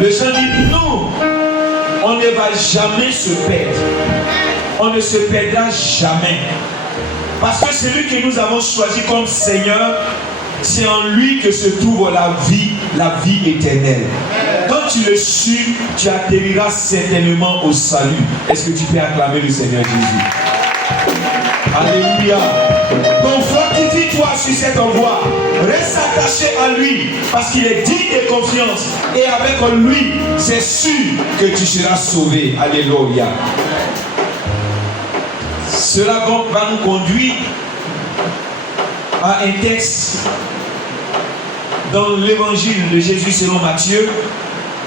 Le Seigneur dit non, on ne va jamais se perdre. On ne se perdra jamais. Parce que celui que nous avons choisi comme Seigneur, c'est en lui que se trouve la vie éternelle. Quand tu le suis, tu atterriras certainement au salut. Est-ce que tu peux acclamer le Seigneur Jésus? Alléluia. Donc fortifie-toi sur cette voie. Reste attaché à lui parce qu'il est digne de confiance. Et avec lui, c'est sûr que tu seras sauvé. Alléluia. Cela va nous conduire à un texte dans l'évangile de Jésus selon Matthieu,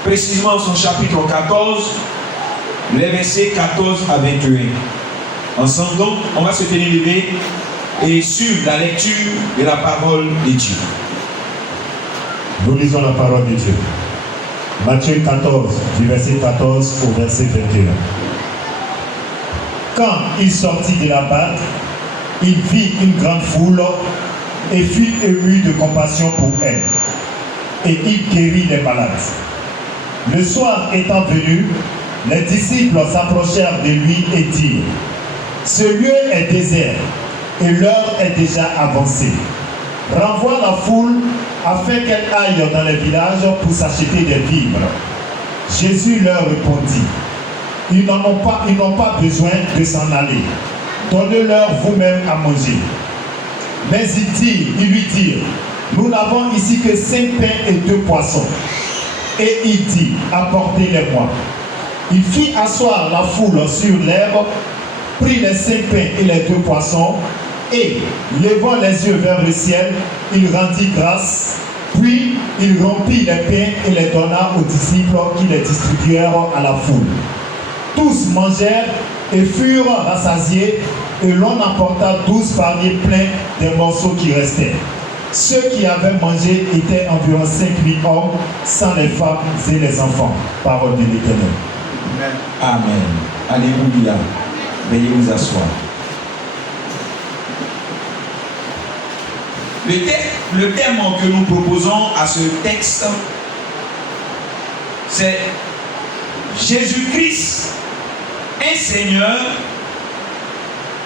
précisément son chapitre 14, les versets 14 à 21. Ensemble donc, on va se tenir levé et suivre la lecture de la parole de Dieu. Nous lisons la parole de Dieu. Matthieu 14, du verset 14 au verset 21. Quand il sortit de la barque, il vit une grande foule et fut ému de compassion pour elle. Et il guérit les malades. Le soir étant venu, les disciples s'approchèrent de lui et dirent: ce lieu est désert et l'heure est déjà avancée. Renvoie la foule afin qu'elle aille dans les villages pour s'acheter des vivres. Jésus leur répondit: ils n'ont pas besoin de s'en aller. Donnez-leur vous-même à manger. Mais ils lui dirent: nous n'avons ici que 5 pains et 2 poissons. Et il dit: apportez-les-moi. Il fit asseoir la foule sur l'herbe, prit les 5 pains et les 2 poissons, et, levant les yeux vers le ciel, il rendit grâce, puis il rompit les pains et les donna aux disciples qui les distribuèrent à la foule. Tous mangèrent et furent rassasiés, et l'on apporta 12 paniers pleins des morceaux qui restaient. Ceux qui avaient mangé étaient environ 5000 hommes, sans les femmes et les enfants. Parole de l'Éternel. Amen. Alléluia. Veuillez vous asseoir. Le thème que nous proposons à ce texte, c'est Jésus-Christ, un Seigneur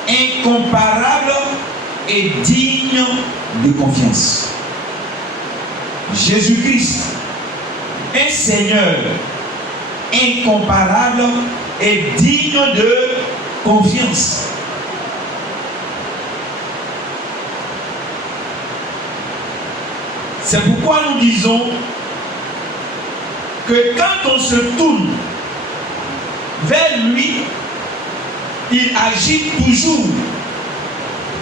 incomparable et digne de confiance. Jésus-Christ, un Seigneur incomparable et digne de confiance. C'est pourquoi nous disons que quand on se tourne vers lui, il agit toujours,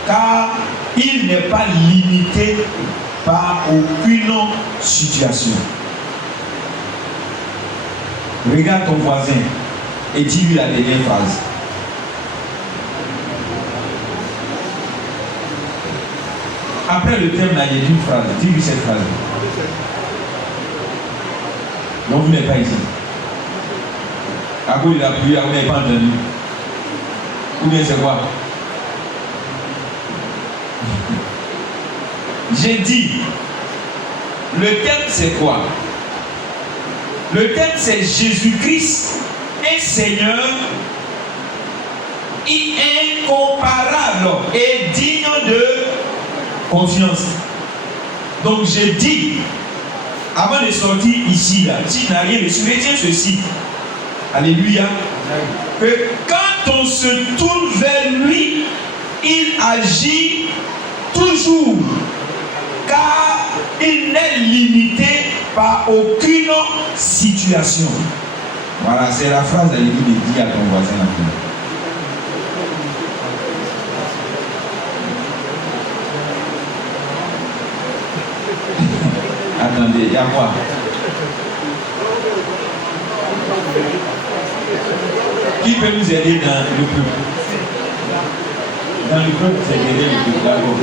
car il n'est pas limité par aucune situation. Regarde ton voisin et dis-lui la dernière phrase. Après le thème, là, il y a une phrase. Dis-lui cette phrase. Donc vous n'êtes pas ici. À cause de la pluie, vous n'avez pas entendu. Ou bien c'est quoi? J'ai dit, le thème c'est quoi? Le thème c'est Jésus-Christ, un Seigneur incomparable et digne de confiance. Donc j'ai dit, avant de sortir ici, là, si n'a rien reçu, retiens ceci. Alléluia. Que quand on se tourne vers lui, il agit toujours, car il n'est limité par aucune situation. Voilà, c'est la phrase à l'église de dire à ton voisin là. Attendez, il y a quoi? Qui peut nous aider dans le peuple? Dans le peuple, c'est aider le peuple d'abord.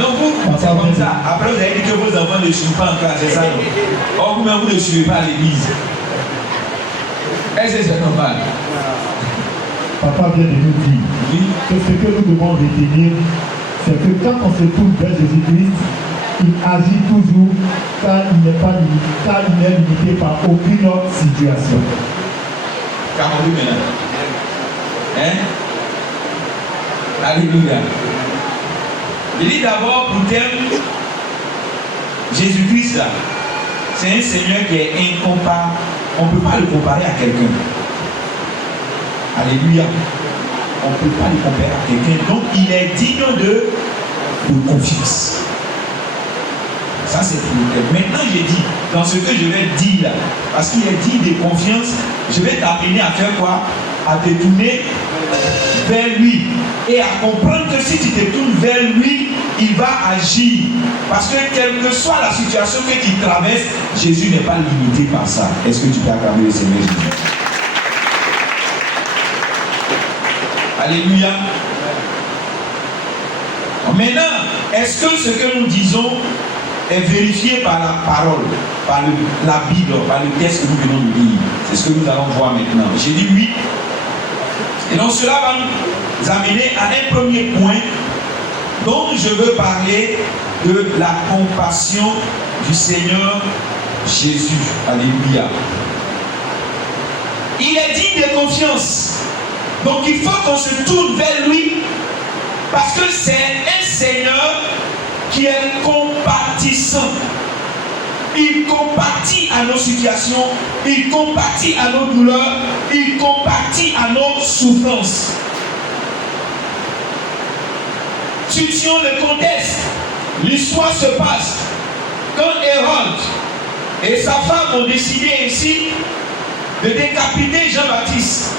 Donc vous pensez comme ça. Après vous avez dit que vos enfants ne suivent pas en classe, c'est ça non? Or vous-même vous ne suivez pas à l'église. Est-ce que c'est normal? Papa vient de nous dire que ce que nous devons retenir, c'est que quand on se tourne vers Jésus-Christ, il agit toujours car il n'est limité par aucune autre situation. Cameroun maintenant. Hein? Alléluia. Je dis d'abord pour terme, Jésus-Christ là, c'est un Seigneur qui est incomparable. On ne peut pas le comparer à quelqu'un. Alléluia. On ne peut pas le comparer à quelqu'un. Donc il est digne de confiance. Ça c'est pour le thème. Maintenant j'ai dit, dans ce que je vais dire là, parce qu'il est digne de confiance, je vais t'amener à faire quoi? À te tourner vers lui et à comprendre que si tu te tournes vers lui, il va agir. Parce que quelle que soit la situation que tu traverses, Jésus n'est pas limité par ça. Est-ce que tu peux acclamer le Seigneur Jésus? Alléluia. Maintenant, est-ce que ce que nous disons est vérifié par la parole, par la Bible, par le texte que nous venons de lire? C'est ce que nous allons voir maintenant. J'ai dit oui. Et donc cela va nous amener à un premier point dont je veux parler de la compassion du Seigneur Jésus. Alléluia. Il est digne de confiance. Donc il faut qu'on se tourne vers lui parce que c'est un Seigneur qui est compatissant. Il compatit à nos situations, il compatit à nos douleurs, il compatit à nos souffrances. Situons le contexte. L'histoire se passe quand Hérode et sa femme ont décidé ainsi de décapiter Jean-Baptiste.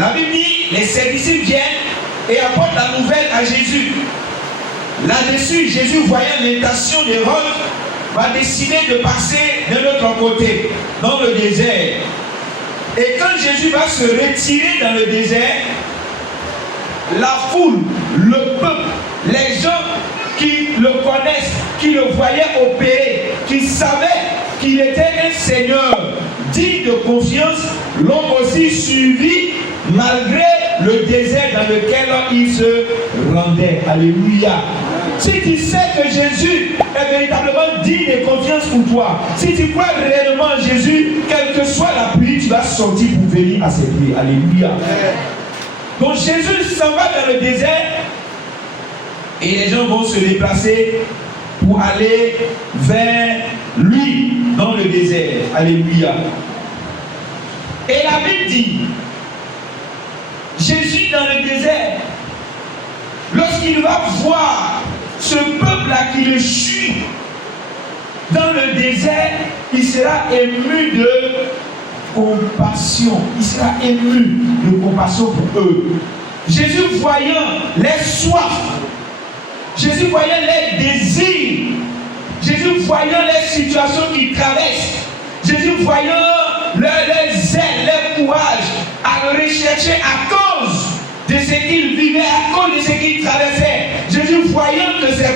La Bible dit, les serviteurs viennent et apportent la nouvelle à Jésus. Là-dessus, Jésus, voyant l'intention d'Hérode, va décider de passer de l'autre côté, dans le désert. Et quand Jésus va se retirer dans le désert, la foule, le peuple, les gens qui le connaissent, qui le voyaient opérer, qui savaient qu'il était un Seigneur digne de confiance, l'ont aussi suivi malgré le désert dans lequel il se rendait. Alléluia. Si tu sais que Jésus est véritablement digne de confiance pour toi, si tu crois réellement en Jésus, quelle que soit la pluie, tu vas sortir pour venir à ses pieds. Alléluia. Donc Jésus s'en va dans le désert et les gens vont se déplacer pour aller vers lui dans le désert. Alléluia. Et la Bible dit, Jésus dans le désert, lorsqu'il va voir ce peuple-là qui le suit dans le désert, il sera ému de compassion. Il sera ému de compassion pour eux. Jésus voyant les soifs, Jésus voyant les désirs, Jésus voyant les situations qu'ils traversent, Jésus voyant leur zèle, leur courage à le rechercher à cause de ce qu'ils vivaient, à cause de ce qu'ils traversaient. Jésus voyant que ces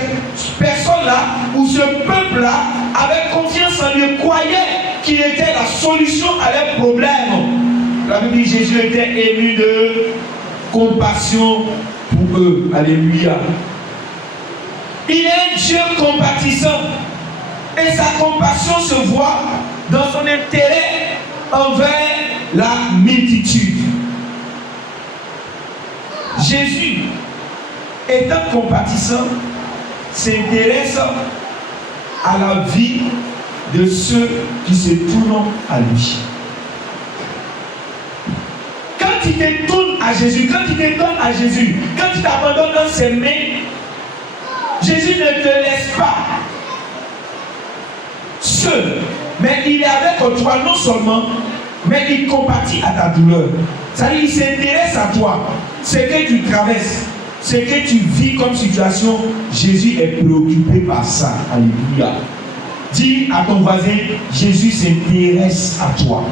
personnes-là, ou ce peuple-là, avait confiance en lui, croyait qu'il était la solution à leurs problèmes. La Bible dit que Jésus était ému de compassion pour eux. Alléluia. Il est un Dieu compatissant. Et sa compassion se voit dans son intérêt envers la multitude. Jésus, étant compatissant, s'intéresse à la vie de ceux qui se tournent à lui. Quand tu te tournes à Jésus, quand tu te donnes à Jésus, quand tu t'abandonnes dans ses mains, Jésus ne te laisse pas seul, mais il est avec toi non seulement, mais il compatit à ta douleur. C'est-à-dire qu'il s'intéresse à toi, ce que tu traverses, ce que tu vis comme situation. Jésus est préoccupé par ça. Alléluia. Dis à ton voisin, Jésus s'intéresse à toi.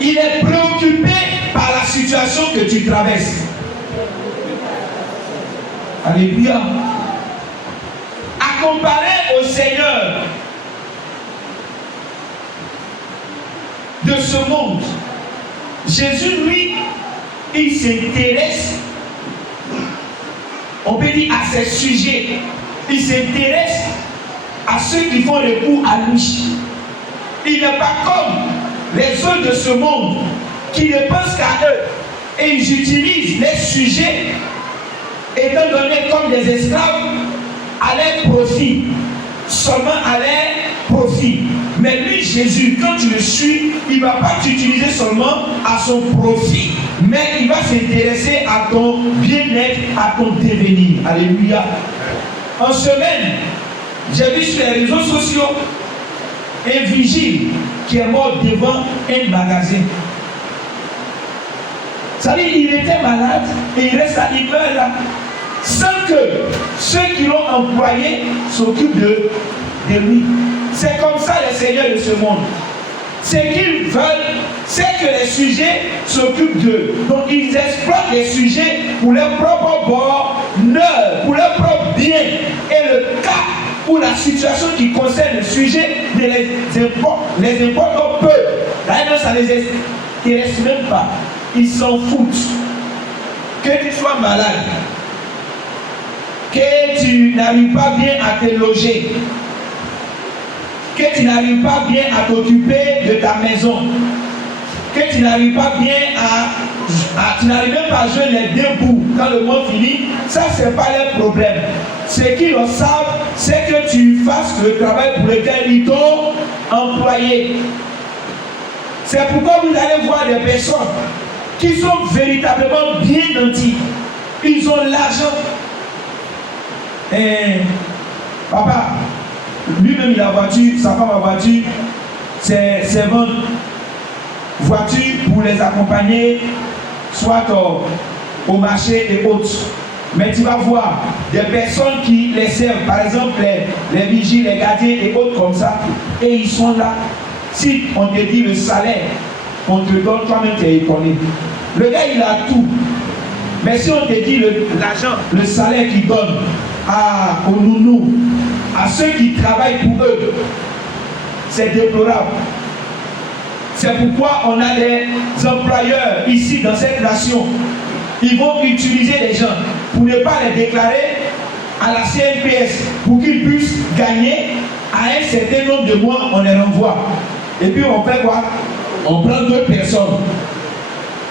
Il est préoccupé par la situation que tu traverses. Alléluia. À comparer au Seigneur de ce monde, Jésus, lui, il s'intéresse, on peut dire, à ses sujets. il s'intéresse à ceux qui font recours à lui. Il n'est pas comme les autres de ce monde qui ne pensent qu'à eux et ils utilisent les sujets étant donnés comme des esclaves à leur profit, seulement à leur profit. Mais lui, Jésus, quand tu le suis, il ne va pas t'utiliser seulement à son profit, mais il va s'intéresser à ton bien-être, à ton devenir. Alléluia. En semaine, j'ai vu sur les réseaux sociaux un vigile qui est mort devant un magasin. Ça veut dire qu'il était malade et il reste à l'hiver là, sans que ceux qui l'ont employé s'occupent de lui. C'est comme ça les seigneurs de ce monde. Ce qu'ils veulent, c'est que les sujets s'occupent d'eux. Donc ils exploitent les sujets pour leur propre bonheur, pour leur propre bien. Et le cas où la situation qui concerne le sujet ne les importe peu. D'ailleurs, ça ne les intéresse même pas. Ils s'en foutent. Que tu sois malade, que tu n'arrives pas bien à te loger, que tu n'arrives pas bien à t'occuper de ta maison, que tu n'arrives pas bien tu n'arrives même pas à jouer les deux bouts quand le monde finit, ça c'est pas leur problème. Ce qu'ils savent, c'est que tu fasses le travail pour lequel ils t'ont employé. C'est pourquoi vous allez voir des personnes qui sont véritablement bien nantis. Ils ont l'argent. Et papa, lui-même il a voiture, sa femme a voiture, c'est votre voiture pour les accompagner, soit au marché et autres. Mais tu vas voir des personnes qui les servent, par exemple les vigiles, les gardiens et autres comme ça, et ils sont là. Si on te dit le salaire, on te donne, toi-même tu es étonné. Le gars il a tout. Mais si on te dit l'argent, le salaire qu'il donne aux nounous, à ceux qui travaillent pour eux, c'est déplorable. C'est pourquoi on a des employeurs ici dans cette nation. Ils vont utiliser les gens pour ne pas les déclarer à la CNPS pour qu'ils puissent gagner à un certain nombre de mois, on les renvoie. Et puis on fait quoi? On prend d'autres personnes.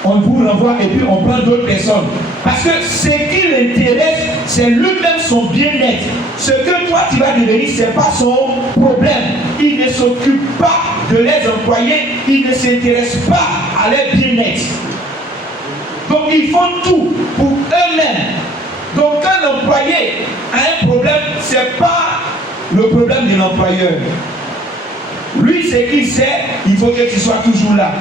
On vous renvoie et puis on prend d'autres personnes. Parce que ce qui l'intéresse, c'est lui-même son bien-être. Ce que toi tu vas devenir, ce n'est pas son problème. Il ne s'occupe pas de les employés, il ne s'intéresse pas à leur bien-être. Donc ils font tout pour eux-mêmes. Donc quand l'employé a un problème, ce n'est pas le problème de l'employeur. Lui, ce qu'il sait, il faut que tu sois toujours là.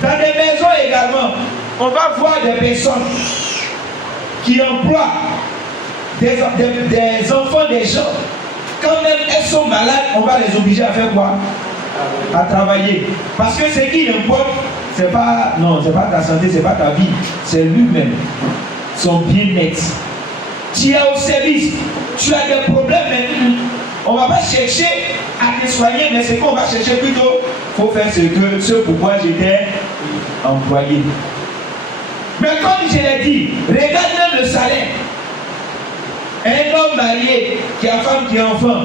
Dans des maisons également, on va voir des personnes qui emploient des enfants des gens. Quand même elles sont malades, on va les obliger à faire quoi? À travailler. Parce que ce qui importe, c'est pas ta santé, c'est pas ta vie, c'est lui-même, son bien-être. Tu es au service, tu as des problèmes, mais on ne va pas chercher à te soigner, mais ce qu'on va chercher plutôt, il faut faire ce pourquoi j'étais employé. Mais comme je l'ai dit, regarde même le salaire. Un homme marié qui a femme, qui a enfant,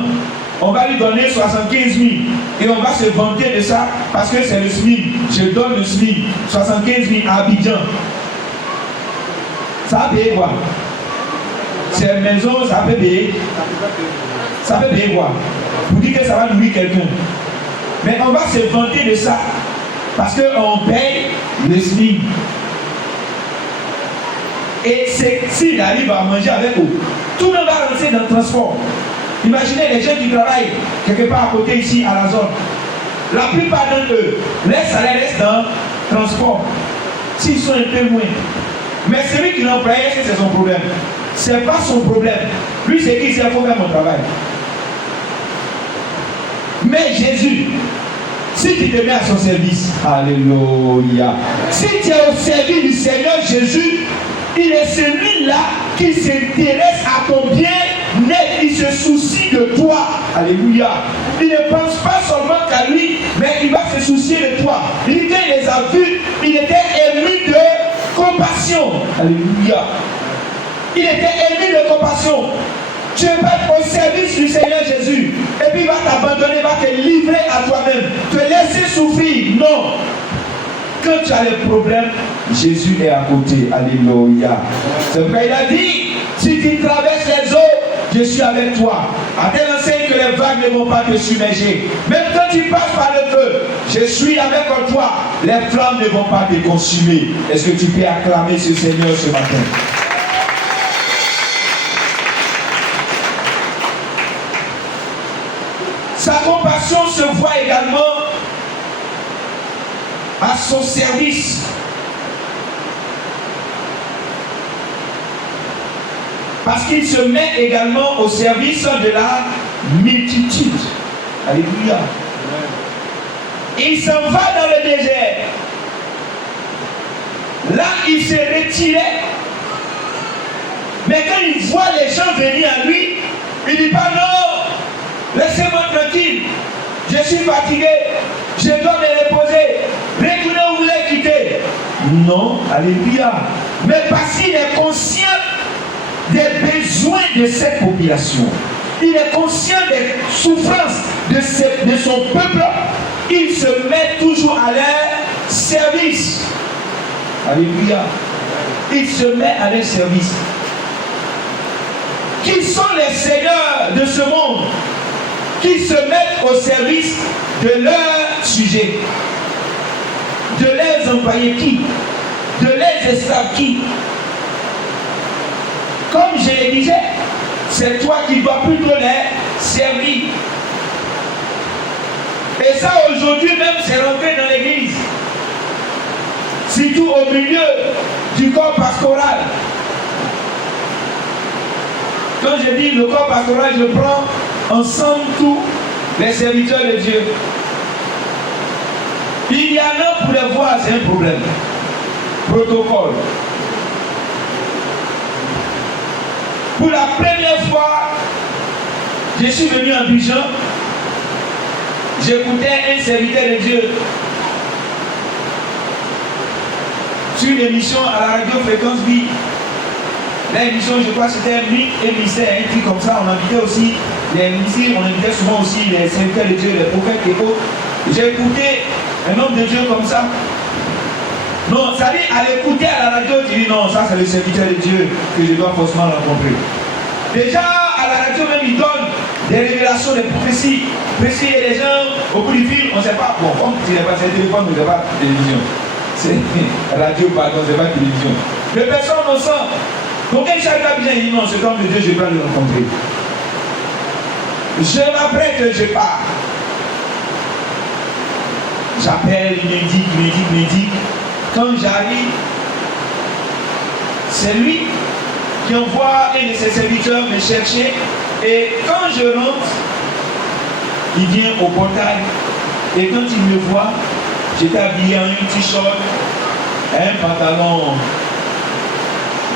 on va lui donner 75 000 et on va se vanter de ça parce que c'est le SMIC. Je donne le SMIC, 75 000 à Abidjan. Ça peut payer quoi? C'est une maison, ça peut payer. Ça peut payer quoi? Pour dire que ça va nourrir quelqu'un. Mais on va se vanter de ça parce qu'on paye le SMIC. Et s'il arrive à manger avec vous, tout le monde va rentrer dans le transport. Imaginez les gens qui travaillent quelque part à côté ici à la zone. La plupart d'entre eux, les salaires restent dans le transport. S'ils sont un peu moins. Mais celui qui l'emploie, c'est son problème. Ce n'est pas son problème. Lui, c'est qu'il sait, il faut faire mon travail. Mais Jésus, si tu te mets à son service, alléluia. Si tu es au service du Seigneur Jésus, il est celui-là qui s'intéresse à ton bien-être. Il se soucie de toi. Alléluia. Il ne pense pas seulement qu'à lui, mais il va se soucier de toi. Il dit qu'il les a vus, il était ému de compassion. Alléluia. Il était ému de compassion. Tu es pas au service du Seigneur Jésus. Et puis il va t'abandonner, va te livrer à toi-même. Te laisser souffrir. Non. Quand tu as des problèmes, Jésus est à côté. Alléluia. C'est pourquoi il a dit, si tu traverses les eaux, je suis avec toi. À telle enseigne que les vagues ne vont pas te submerger. Même quand tu passes par le feu, je suis avec toi. Les flammes ne vont pas te consumer. Est-ce que tu peux acclamer ce Seigneur ce matin? Sa compassion se voit également à son service. Parce qu'il se met également au service de la multitude. Alléluia. Il s'en va dans le désert. Là, il s'est retiré. Mais quand il voit les gens venir à lui, il dit pas non, laissez-moi tranquille. Je suis fatigué. Je dois me reposer. Retournez où vous voulez quitter. Non, alléluia. Mais parce qu'il est conscient des besoins de cette population. Il est conscient des souffrances de son peuple. Il se met toujours à leur service. Alléluia. Il se met à leur service. Qui sont les seigneurs de ce monde qui se mettent au service de leurs sujets, de leurs employés qui, de leurs esclaves qui. Comme je le disais, c'est toi qui dois plutôt les servir. Et ça aujourd'hui même c'est rentré dans l'église. Surtout au milieu du corps pastoral. Quand je dis le corps pastoral, je prends ensemble tous les serviteurs de Dieu. Il y en a pour les voir, c'est un problème. Protocole. Pour la première fois, je suis venu en Bijan. J'écoutais un serviteur de Dieu sur une émission à la radio Fréquence Vie. L'émission, je crois que c'était Nuit et Mystère, un truc comme ça. On invitait aussi les ministres, on invitait souvent aussi les serviteurs de Dieu, les prophètes et autres. J'ai écouté un homme de Dieu comme ça. Non, ça dit à l'écouter à la radio, tu dis non, ça c'est le serviteur de Dieu que je dois forcément rencontrer. Déjà à la radio même, il donne des révélations, des prophéties. Précis, et les gens, au bout du fil, on ne sait pas. Bon, comme tu n'es pas sur le téléphone, on ne sait pas télévision. C'est radio, pardon, c'est pas télévision. Les personnes on sent. Donc, quand chaque fois il dit non, cet homme de Dieu, je vais le rencontrer. Je m'apprête que je pars. J'appelle, il me dit. Quand j'arrive, c'est lui qui envoie un de ses serviteurs me chercher. Et quand je rentre, il vient au portail. Et quand il me voit, j'étais habillé en un t-shirt, un pantalon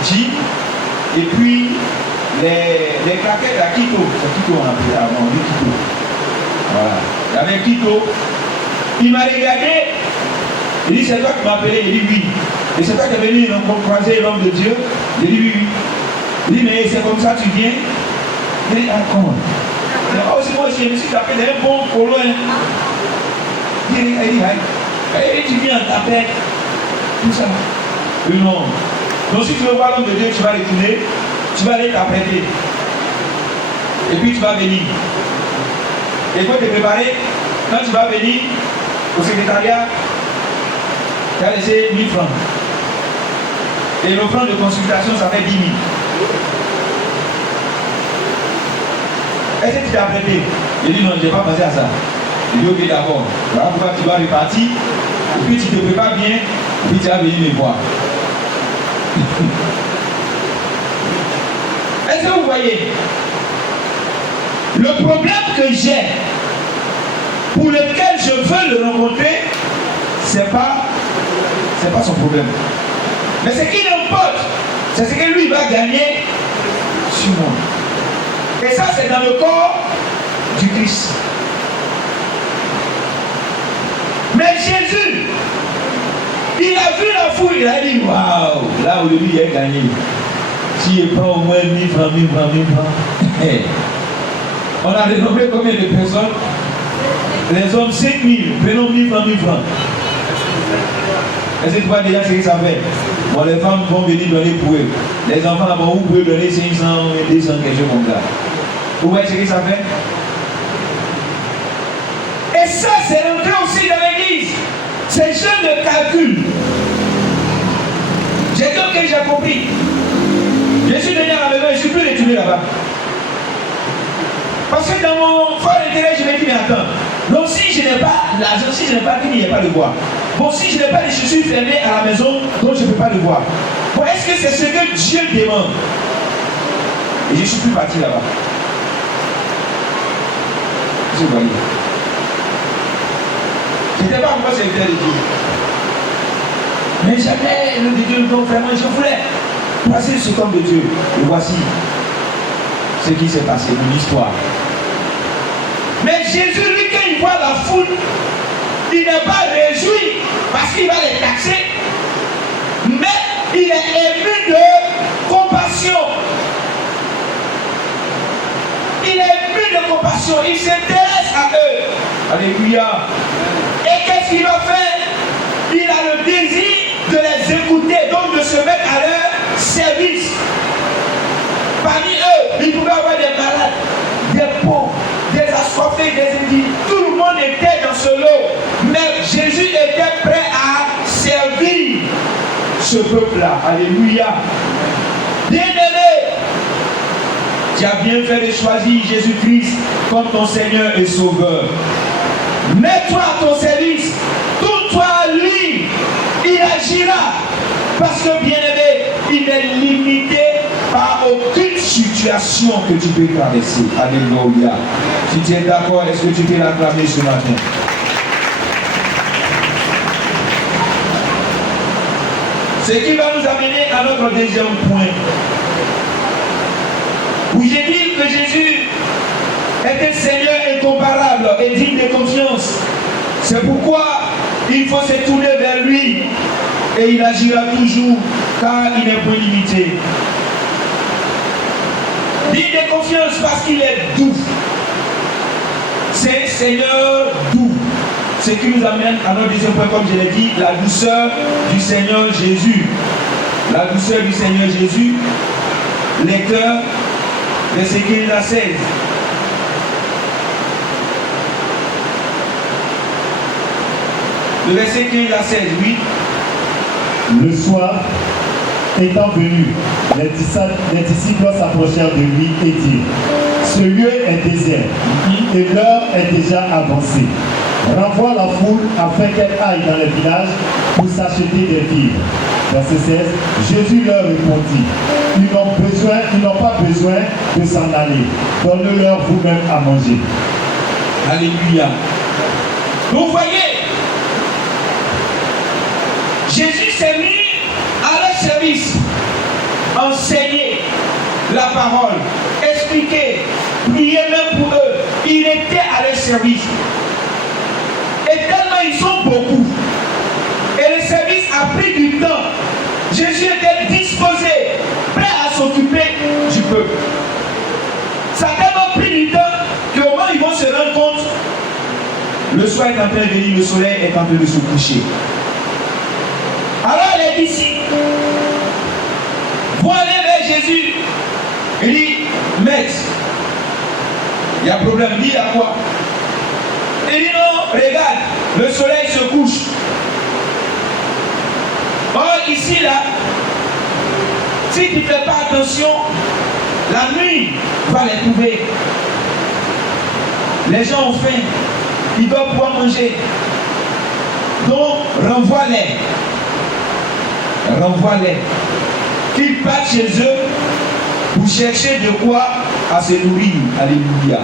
jean, et puis les claquettes à Kito. C'est Kito on appelait avant, lui Kito. Voilà. Il y avait Kito. Il m'a regardé. Il dit, c'est toi qui m'as appelé. Il dit, oui. Et c'est toi qui es venu croiser l'homme de Dieu. Il dit, oui. Il dit, mais c'est comme ça que tu viens. Il dit, ah, comment? Moi aussi, je me suis tapé d'un bon polo. Il dit, et tu viens en taper. Tout ça. Oui, non. Donc si tu veux voir l'homme de Dieu, tu vas retourner. Tu vas aller t'apprêter. Et puis tu vas venir. Et il faut te préparer. Quand tu vas venir au secrétariat, tu as laissé 1000 francs. Et l'offrande de consultation, ça fait 10 000. Est-ce que tu t'es apprêté? Il dit non, je n'ai pas pensé à ça. Il dit ok, d'accord. Voilà pourquoi tu vas repartir. Et puis tu te prépares bien. Et puis tu vas venir me voir. Est-ce que vous voyez? Le problème que j'ai, pour lequel je veux le rencontrer, c'est pas son problème. Mais ce qui l'importe, c'est ce que lui va gagner sur moi. Et ça, c'est dans le corps du Christ. Mais Jésus, il a vu la foule, il a dit waouh, là où lui il a gagné. Si il prend au moins 1000 francs, 1000 francs, 1000 francs. Hey. On a dénombré combien de personnes? Les hommes 5 000, prenons 1000 francs, 1000 francs. Est-ce que tu vois déjà ce que ça fait? Bon, les femmes vont venir donner pour eux. Les enfants, bon, vous pouvez donner 500, 200, quelque chose comme ça. Vous voyez ce que ça fait? Et ça, c'est rentré aussi dans l'église. C'est genre de calcul. J'ai dit, ok, j'ai compris. Je suis venu à la maison, je ne suis plus retourné là-bas. Parce que dans mon fort intérêt, je me dis, mais attends, donc si je n'ai pas l'argent, si je n'ai pas il n'y a pas de bois. Bon, si je n'ai pas les chaussures fermées à la maison, donc je ne peux pas le voir. Bon, est-ce que c'est ce que Dieu demande? Et je ne suis plus parti là-bas. Vous voyez. Je n'étais pas encore serviteur de Dieu. Mais jamais le de Dieu, donc vraiment, je voulais passer ce temps de Dieu. Et voici ce qui s'est passé, une histoire. Mais Jésus, lui, quand il voit la foule, il n'est pas réjoui parce qu'il va les taxer, mais il est ému de compassion. Il est ému de compassion, il s'intéresse à eux. Alléluia. Et qu'est-ce qu'il va faire? Il a le désir de les écouter, donc de se mettre à leur service. Parmi eux, il pouvait avoir des malades, des pauvres, des assoiffés, des individus. Tout le monde était dans ce lot. Mais Jésus était prêt à servir ce peuple-là. Alléluia. Bien-aimé, tu as bien fait de choisir Jésus-Christ comme ton Seigneur et Sauveur. Mets-toi à ton service. Tourne-toi à lui. Il agira. Parce que, bien-aimé, il n'est limité par aucune situation que tu peux traverser. Alléluia. Si tu es d'accord, est-ce que tu peux l'acclamer ce matin? Ce qui va nous amener à notre deuxième point. Où j'ai dit que Jésus est un Seigneur incomparable et digne de confiance. C'est pourquoi il faut se tourner vers lui et il agira toujours car il n'est point limité. Digne de confiance parce qu'il est doux. C'est un Seigneur doux. Ce qui nous amène à notre deuxième point, comme je l'ai dit, la douceur du Seigneur Jésus. La douceur du Seigneur Jésus. Lecteur, verset 15 à 16. Le verset 15 à 16, oui. Le soir étant venu, les disciples s'approchèrent de lui et dirent: ce lieu est désert et l'heure est déjà avancée. Renvoie la foule afin qu'elle aille dans les villages pour s'acheter des vivres. Verset 16. Jésus leur répondit: ils n'ont pas besoin de s'en aller. Donnez-leur vous-même à manger. Alléluia. Vous voyez, Jésus s'est mis à leur service, enseigner la parole, expliquer, prier même pour eux. Il était à leur service. Et tellement ils sont beaucoup. Et le service a pris du temps. Jésus était disposé, prêt à s'occuper du peuple. Ça a tellement pris du temps qu'au moment où ils vont se rendre compte, le soir est en train de venir, le soleil est en train de se coucher. Alors les disciples vont aller vers Jésus et dit: Maître, il y a un problème. Il dit: à quoi? Il dit: non, regarde, le soleil se couche. Or ici là, si tu ne fais pas attention, la nuit va les trouver. Les gens ont faim, ils doivent pouvoir manger. Donc renvoie-les. Renvoie-les. Qu'ils partent chez eux pour chercher de quoi à se nourrir. Alléluia.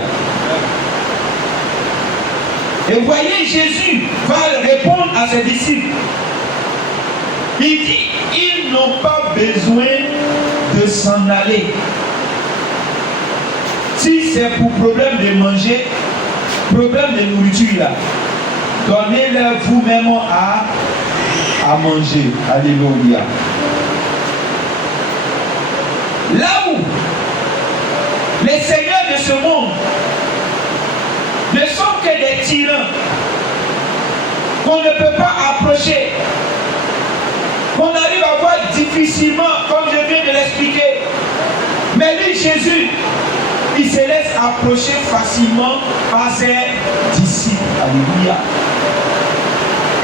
Et voyez, Jésus va répondre à ses disciples. Il dit: ils n'ont pas besoin de s'en aller. Si c'est pour problème de manger, problème de nourriture là, donnez-leur vous-même à manger. Alléluia. Là où Les seigneurs de ce monde ne sont que des tyrans qu'on ne peut pas approcher, qu'on arrive à voir difficilement, comme je viens de l'expliquer. Mais lui, Jésus, il se laisse approcher facilement par ses disciples. Alléluia.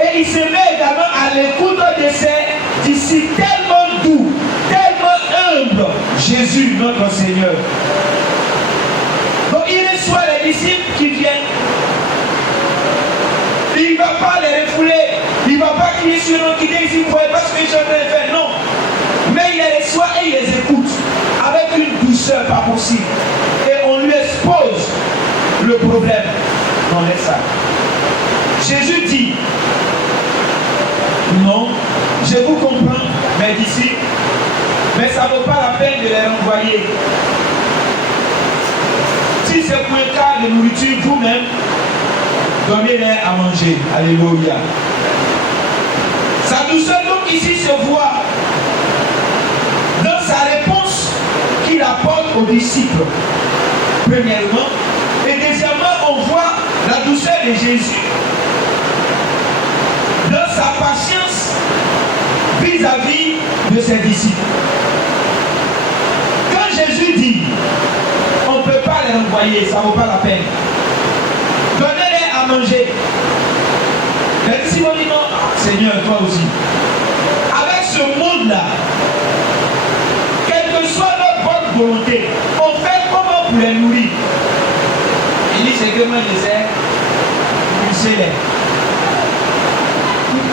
Et il se met également à l'écoute de ses disciples, tellement doux, tellement humble. Jésus, notre Seigneur. Donc il reçoit les disciples qui viennent. Il ne va pas les refouler. Il ne va pas crier sur eux, qui disent, vous ne voyez pas ce que je suis en train de faire. Non. Mais il les reçoit et il les écoute avec une douceur pas possible. Et on lui expose le problème dans les salles. Jésus dit, non, je vous comprends, mes disciples, mais ça ne vaut pas la peine de les renvoyer. Si c'est pour un cas de nourriture, vous-même, donnez-les à manger. Alléluia. Sa douceur donc ici se voit dans sa réponse qu'il apporte aux disciples. Premièrement. Et deuxièmement, on voit la douceur de Jésus dans sa patience vis-à-vis de ses disciples. Quand Jésus dit, on ne peut pas les renvoyer, ça ne vaut pas la peine. Donnez-les à manger. Les disciples ont dit non, Seigneur, toi aussi. Avec ce monde-là, quelle que soit notre bonne volonté, on fait comment pour les nourrir? Il dit, c'est que moi je sais, nourrissez-les.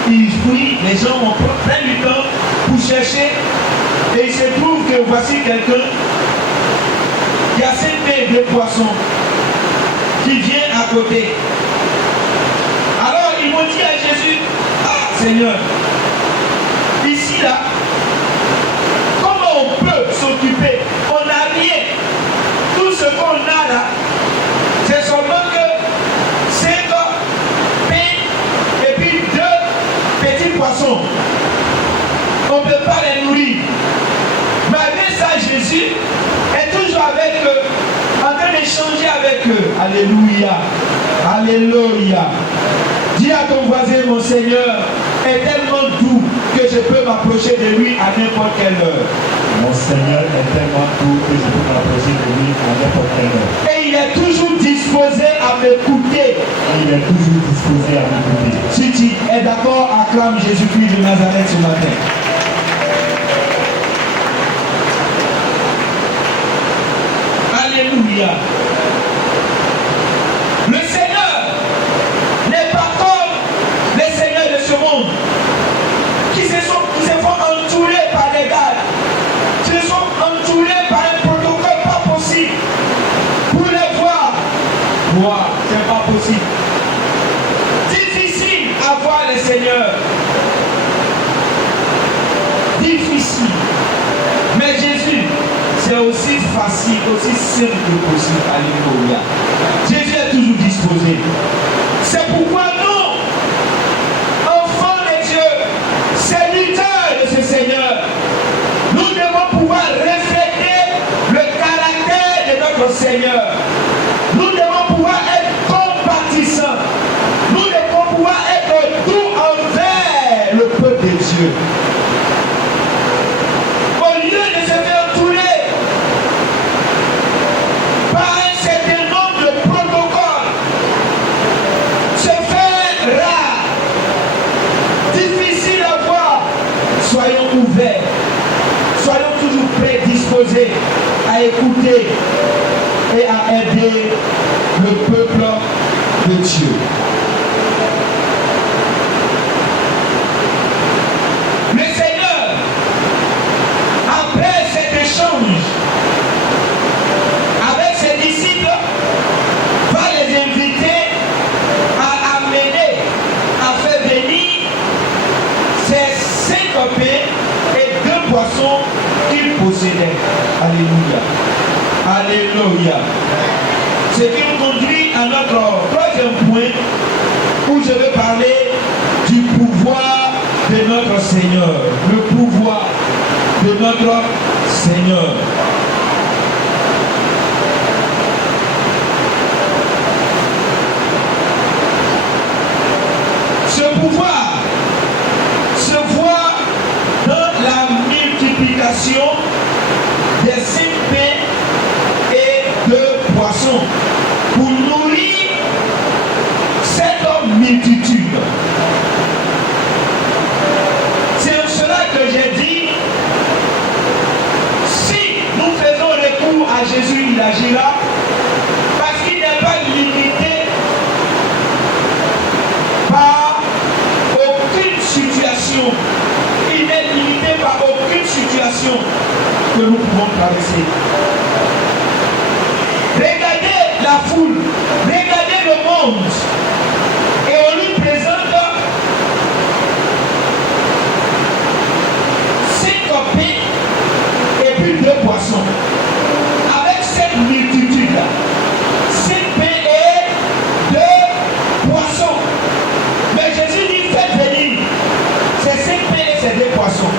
Il prie, les gens prennent du temps pour chercher, et il se trouve que voici quelqu'un qui a 5 pains de poissons qui vient à côté. Alors ils m'ont dit à Jésus, ah Seigneur, ici là, comment on peut s'occuper? On n'a rien. Tout ce qu'on a là, c'est seulement que 5 pains et puis 2 petits poissons. On ne peut pas les nourrir. Malgré ça, Jésus est toujours avec eux, en train d'échanger avec eux. Alléluia. Alléluia. Dis à ton voisin, mon Seigneur est tellement doux que je peux m'approcher de lui à n'importe quelle heure. Mon Seigneur est tellement doux que je peux m'approcher de lui à n'importe quelle heure. Et il est toujours disposé à m'écouter. Il est toujours disposé à m'écouter. Si tu es d'accord, acclame Jésus-Christ de Nazareth ce matin. Alléluia. Le Seigneur n'est pas comme les seigneurs de ce monde qui se font entourer par des gardes, qui se sont entourés par un protocole pas possible. Pour les voir, c'est pas possible. Difficile à voir les seigneurs. Difficile. Mais Jésus, c'est aussi facile, aussi simple que possible. Alléluia. Jésus est toujours disposé. C'est pourquoi nous, enfants de Dieu, serviteurs de ce Seigneur, nous devons pouvoir refléter le caractère de notre Seigneur. Nous devons pouvoir être compatissants. Nous devons pouvoir être doux envers le peuple de Dieu. Au lieu de se faire entourer par un certain nombre de protocoles, se faire rare, difficile à voir, soyons ouverts, soyons toujours prédisposés à écouter et à aider le peuple de Dieu. Le Seigneur, après cet échange avec ses disciples, va les inviter à amener, à faire venir ces 5 pains et 2 poissons qu'ils possédaient. Alléluia. Alléluia. Ce qui nous conduit à notre 3e point où je vais parler du pouvoir de notre Seigneur. Le pouvoir de notre Seigneur. pouvoir se voit dans la multiplication des 5 pains et de poissons pour nourrir cette multitude. C'est en cela que j'ai dit, si nous faisons recours à Jésus, il agira, parce qu'il n'est pas limité par aucune situation. Il n'est limité par aucune situation que nous pouvons traverser. Regardez la foule, regardez le monde, et on lui présente 5 pains et puis 2 poissons. Avec cette multitude-là, 5 pains et 2 poissons. Mais Jésus dit, faites venir ces 5 pains et ces 2 poissons.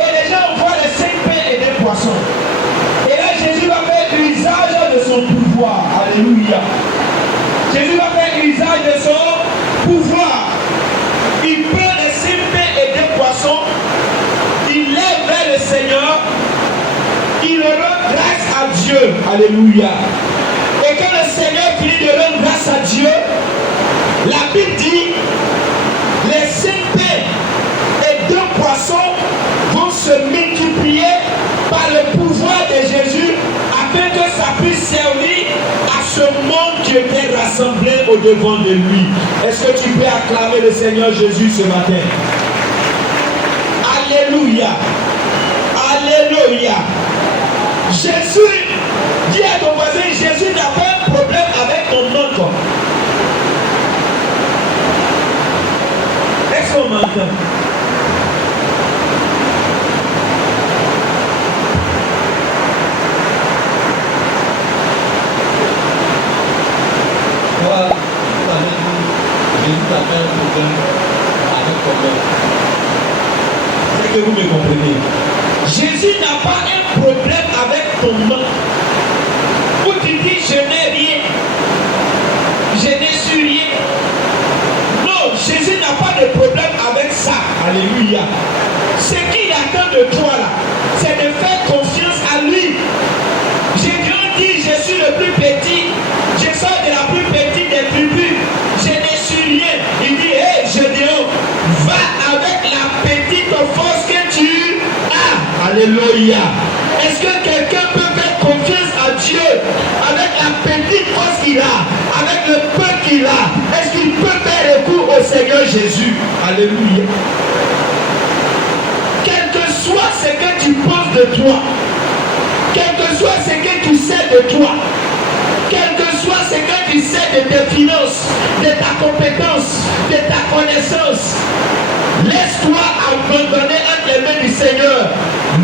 Et les gens voient les 5 pains et 2 poissons. Et là, Jésus va faire usage de son pouvoir. Alléluia. Jésus va faire usage de son pouvoir. Il prend les 5 pains et 2 poissons. Il lève vers le Seigneur. Il rend grâce à Dieu. Alléluia. Et quand le Seigneur finit de rendre grâce à Dieu, la Bible dit, les 5 pains et 2 poissons vont se multiplier par le pouvoir de Jésus afin que ça puisse servir à ce monde qui était rassemblé au devant de lui. Est-ce que tu peux acclamer le Seigneur Jésus ce matin? Alléluia. Alléluia. Jésus, dis à ton voisin, Jésus n'a pas un problème avec ton manque. Est-ce qu'on m'entend? Jésus n'a pas un problème avec toi-même. C'est que vous me comprenez. Jésus n'a pas un problème avec ton manque. Où tu dis je n'ai rien, je n'ai su rien. Non, Jésus n'a pas de problème avec ça. Alléluia. Ce qu'il attend de toi là, c'est de faire confiance à lui. J'ai grandi, je suis le plus petit, je sors de la plus petite des tribus, je n'ai su rien. Il dit, hé, Gédéon, va avec la petite force que tu as. Alléluia. Est-ce que quelqu'un peut faire confiance à Dieu avec la petite force qu'il a, avec le peu qu'il a? Est-ce qu'il peut faire recours au Seigneur Jésus? Alléluia. Quel que soit ce que tu penses de toi, quel que soit ce que tu sais de toi, quel que soit ce que tu sais de tes finances, de ta compétence, de ta connaissance, laisse-toi abandonner entre les mains du Seigneur.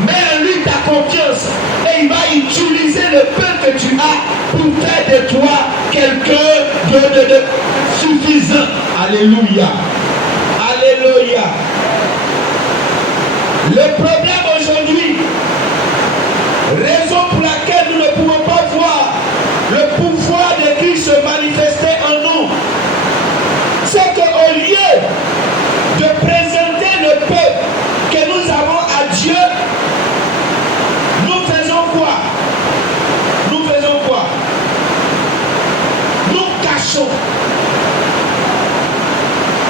Mets en lui ta confiance et il va utiliser le peu que tu as pour faire de toi quelqu'un de suffisant. Alléluia. Alléluia. Le problème aujourd'hui, raison pour laquelle nous ne pouvons pas voir le pouvoir de Christ se manifester en nous, c'est qu'au lieu de présenter le peuple que nous avons à Dieu, nous faisons quoi? Nous faisons quoi? Nous cachons.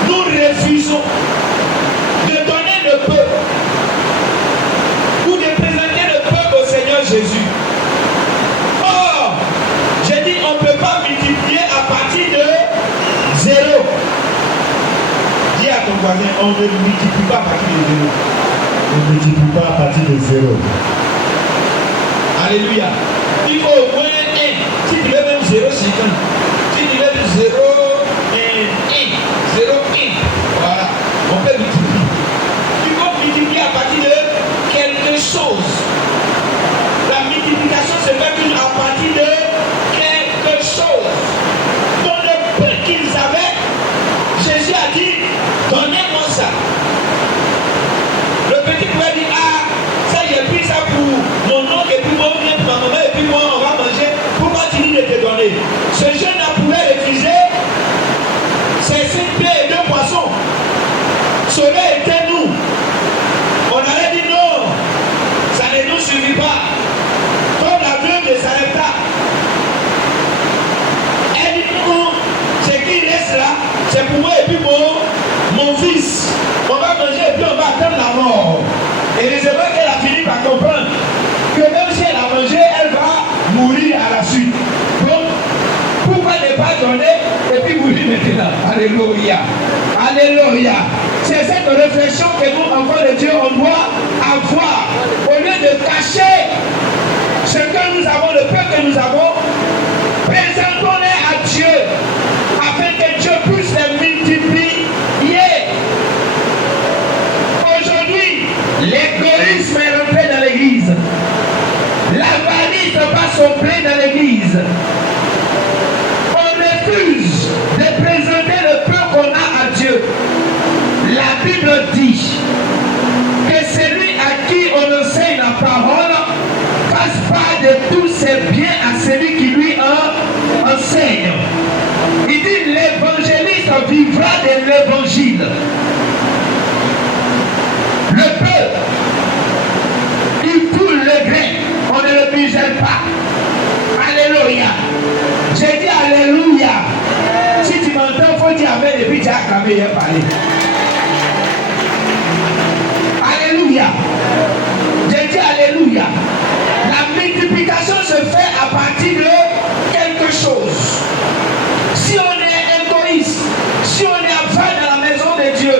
Nous refusons de donner le peuple ou de présenter le peuple au Seigneur Jésus. Or, j'ai dit on ne peut pas multiplier à partir de 0. Dis à ton voisin, on ne multiplie pas à partir de 0. On ne multiplie pas à partir de 0. Alléluia. Il faut au moins 1. Si tu veux même 0, c'est 1. Si tu veux même 0, 1, 0, 1. Voilà. On peut multiplier. Il faut multiplier à partir de quelque chose. La multiplication se fait toujours à partir de quelque chose. Dans le peu qu'ils avaient, Jésus a dit, donnez-moi ça. Le petit pouvait dire, ah, ça j'ai pris ça pour mon oncle et puis moi, pour ma maman et puis moi on va manger. Pourquoi tu dis de te donner? Ce pas donné, et puis vous lui mettez là. Alléluia. Alléluia. C'est cette réflexion que nous, enfants de Dieu, on doit avoir. Au lieu de cacher ce que nous avons, le peu que nous avons, présentons-les à Dieu, afin que Dieu puisse les multiplier. Aujourd'hui, l'égoïsme est rentré dans l'église. L'avarice va s'opérer dans l'église. On refuse de présenter le peu qu'on a à Dieu. La Bible dit que celui à qui on enseigne la parole fasse part de tous ses biens à celui qui lui enseigne. Il dit l'évangéliste vivra de l'évangile. Le peu, il foule le grain, on ne le muselle pas. Alléluia. J'ai dit alléluia. Si tu m'entends, il faut dire amen et puis tu as acclamé et parlé. Alléluia. J'ai dit alléluia. La multiplication se fait à partir de quelque chose. Si on est égoïste, si on est avare dans la maison de Dieu,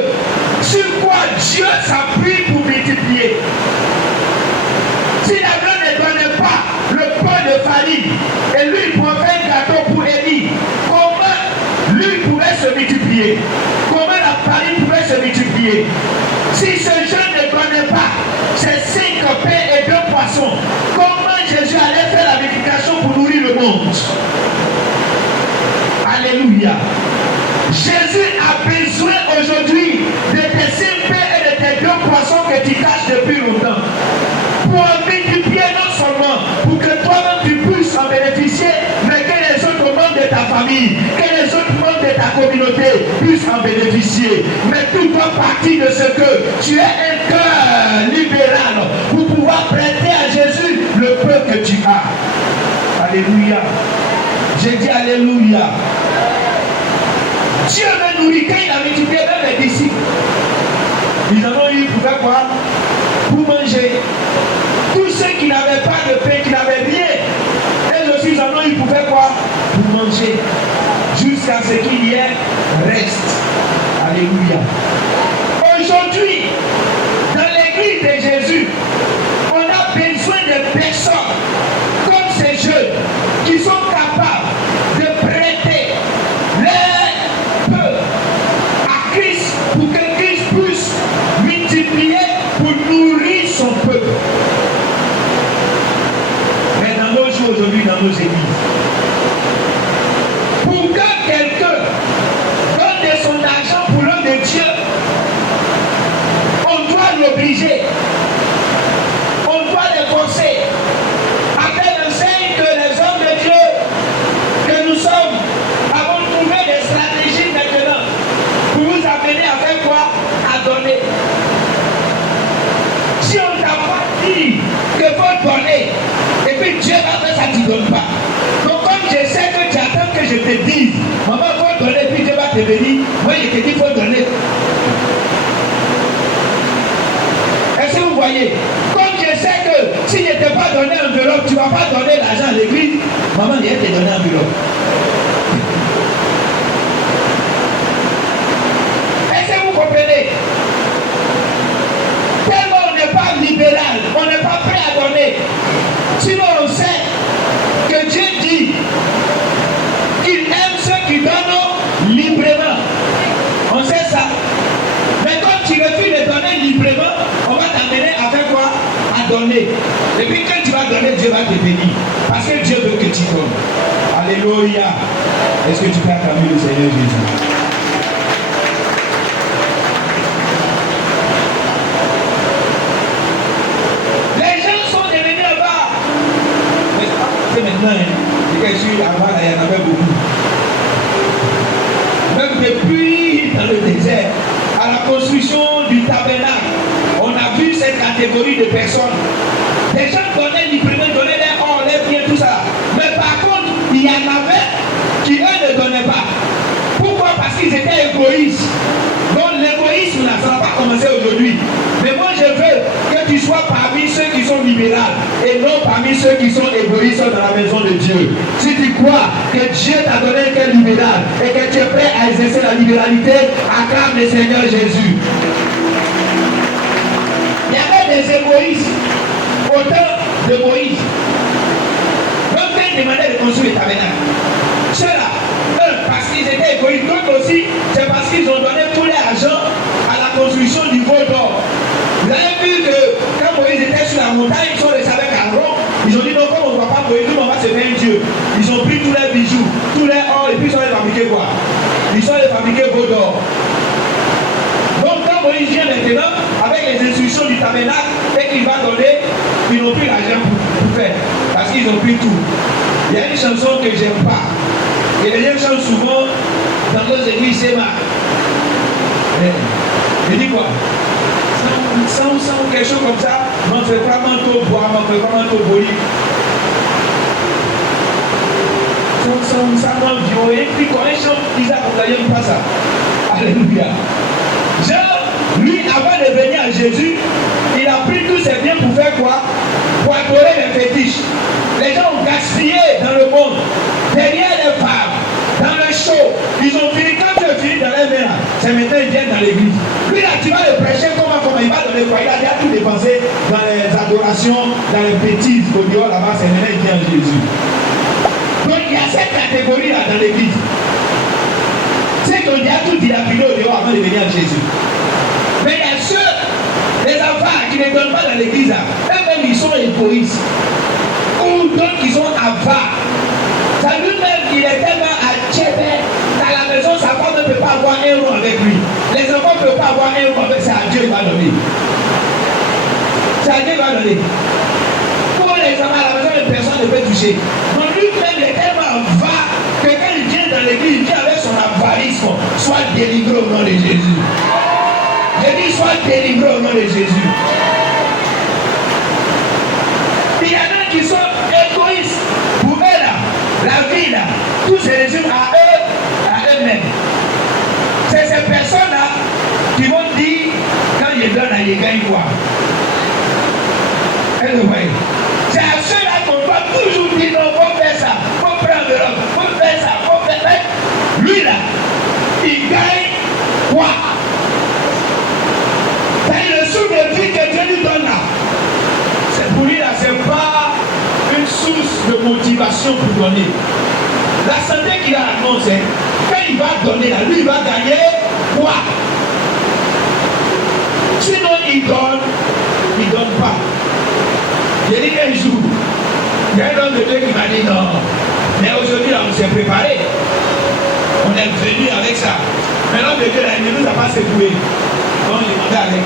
sur quoi Dieu s'appuie pour multiplier? Si Abraham ne donnait pas le pain de farine et lui il pouvait faire un gâteau pour Élie, comment lui pouvait se multiplier? Comment la farine pouvait se multiplier? Si ce jeune ne donnait pas ces 5 pains et 2 poissons, comment Jésus allait faire la multiplication pour nourrir le monde? Alléluia. Jésus a besoin aujourd'hui de tes 5 pains et de tes 2 poissons que tu caches depuis longtemps. Pour multiplier non seulement pour que toi-même tu puisses en bénéficier, mais que les autres membres de ta famille, que les autres membres de ta communauté puissent en bénéficier. Mais tout doit partir de ce que tu es un cœur libéral pour pouvoir prêter à Jésus le peu que tu as. Alléluia. J'ai dit alléluia. Dieu me nourrit quand il a multiplié même les disciples. Ils en ont eu pour faire quoi? Pour manger. Tous ceux qui n'avaient pas de pain, qui n'avaient rien, eux aussi ils en ont eu pour faire quoi? Pour manger. Jusqu'à ce qu'il y ait reste. Alléluia. Aujourd'hui, dans l'église de Jésus, on a besoin de personnes comme ces jeunes qui sont capables de prêter leur peu à Christ pour que Christ puisse multiplier pour nourrir son peuple. Mais dans nos jours aujourd'hui, dans nos églises, pour que quelqu'un donne de son argent pour l'homme de Dieu, on doit l'obliger, on doit le forcer, afin d'enseigner que les hommes de Dieu que nous sommes avons trouvé des stratégies maintenant pour vous amener à faire quoi? À donner. Si on ne t'a pas dit qu'il faut donner, et puis Dieu va faire ça, tu ne donnes pas. Donc comme je sais que tu attends que je te dise, maman, il faut donner, puis Dieu va te bénir, moi je te dis, il faut donner. Est-ce que vous voyez? Comme je sais que si je ne t'ai pas donné enveloppe, tu ne vas pas donner l'argent à l'église, maman, je vais te donner enveloppe. Est-ce que vous comprenez? Tellement on n'est pas libéral, on n'est pas prêt à donner. Sinon on sait que Dieu dit qu'il aime ceux qui donnent librement. On sait ça. Mais quand tu refuses de donner librement, on va t'amener à faire quoi? À donner. Et puis quand tu vas donner, Dieu va te bénir. Parce que Dieu veut que tu donnes. Alléluia. Est-ce que tu peux acclamer le Seigneur Jésus? Maintenant, je suis avant, il y en avait beaucoup. Même depuis dans le désert, à la construction du tabernacle, on a vu cette catégorie de personnes. Les gens donnaient librement, donnaient les or, les biens, tout ça. Mais par contre, il y en avait qui eux ne donnaient pas. Pourquoi? Parce qu'ils étaient égoïstes. Donc l'égoïsme, ça ne va pas commencer aujourd'hui. Mais moi je veux que tu sois parmi ceux qui sont libéraux et non parmi ceux qui sont égoïstes dans la maison de Dieu. Si tu tu crois que Dieu t'a donné un cœur libéral et que tu es prêt à exercer la libéralité, acclame le Seigneur Jésus. Il y avait des égoïstes au temps de Moïse. Donc, quand ils demandaient de construire le tabernacle, ceux-là, parce qu'ils étaient égoïstes, d'autres aussi, c'est parce qu'ils ont donné tout l'argent à la construction du veau d'or. Vous avez vu que quand Moïse était sur la montagne, ils sont restés avec Aaron. Ils ont dit non, comme on ne voit pas Moïse, nous on va se faire un Dieu. Ils ont pris tous les bijoux, tous les or, et puis ils sont allés fabriquer quoi? Ils sont allés fabriquer veau d'or. Donc quand Moïse vient maintenant, avec les instructions du tabernacle, et qu'il va donner, ils n'ont plus l'argent pour faire. Parce qu'ils ont pris tout. Il y a une chanson que j'aime pas. Et les gens chantent souvent dans nos églises, c'est ma. Je dis quoi? Sans quelque chose comme ça, on fait pas manteau bois, on fait pas manteau boli. Ça m'a dit, et puis quand un chant, Isaac, on n'aime pas ça. Alléluia. Jean, lui, avant de venir à Jésus, il a pris tous ses biens pour faire quoi? Pour adorer les fétiches. Les gens ont gaspillé dans le monde, derrière les femmes, dans le show. Ils ont fini, quand tu as fini dans les mains, c'est maintenant ils viennent dans l'église. Lui là, tu vas le prêcher comment il va donner quoi? Il a déjà tout dépensé dans les adorations, dans les bêtises, au dehors là-bas, c'est maintenant il vient à Jésus. Donc il y a cette catégorie là dans l'église. C'est qu'on a tout dilapidé au dehors avant de venir à Jésus. Mais il y a ceux, les enfants qui ne donnent pas dans l'église là, eux-mêmes ils sont égoïstes. Ou d'autres qui sont avares. Ça lui-même, il est tellement attiré qu'à la maison, sa femme ne peut pas avoir un rond avec lui. Les enfants ne peuvent pas avoir un rond avec ça. Dieu va donner. C'est à Dieu va donner. Pour les enfants, à la maison, personne ne peut toucher. Donc lui-même, il est tellement avare que quand il vient dans l'église, il vient avec son avarisme. Soit délivré au nom de Jésus. Je dis, soit délivré au nom de Jésus. Il y en a qui sont égoïstes. Pour eux là, la vie là, tout se résume à eux, à eux-mêmes. C'est ces personnes-là qui vont dire, quand ils donnent, ils gagnent quoi? Et vous voyez, c'est à ceux-là qu'on doit toujours dire non, faut faire ça, faut prendre l'homme, faut faire ça, faut faire ça. Lui là, il gagne quoi? C'est le sou de vie que Dieu lui donne là. C'est pour lui là, c'est pas une source de motivation pour donner. La santé qu'il a annoncée, quand il va donner là, lui il va gagner quoi? Sinon il donne pas. J'ai dit qu'un jour, il y a un homme de Dieu qui m'a dit non. Mais aujourd'hui là, on s'est préparé. On est venu avec ça. Mais l'homme de Dieu là, il ne nous a pas secoué. Donc il demandait avec.